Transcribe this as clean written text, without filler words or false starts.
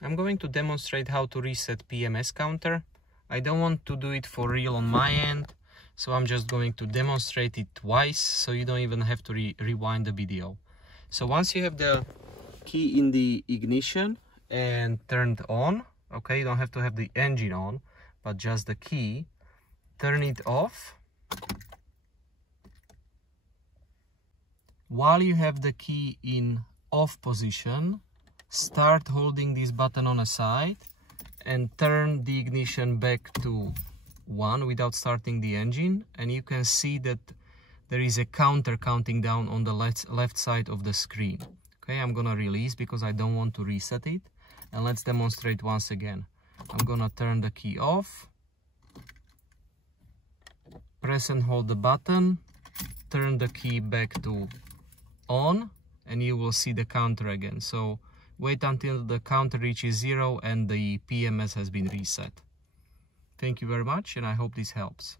I'm going to demonstrate how to reset PMS counter. I don't want to do it for real on my end, so I'm just going to demonstrate it twice, so you don't even have to rewind the video. So once you have the key in the ignition and turned on, okay, you don't have to have the engine on, but just the key, turn it off. While you have the key in off position, start holding this button on a side and turn the ignition back to 1 without starting the engine, and you can see that there is a counter counting down on the left side of the screen. Okay, I'm gonna release because I don't want to reset it, and let's demonstrate once again. I'm gonna turn the key off, press and hold the button, turn the key back to on, and you will see the counter again. So wait until the counter reaches 0 and the PMS has been reset. Thank you very much, and I hope this helps.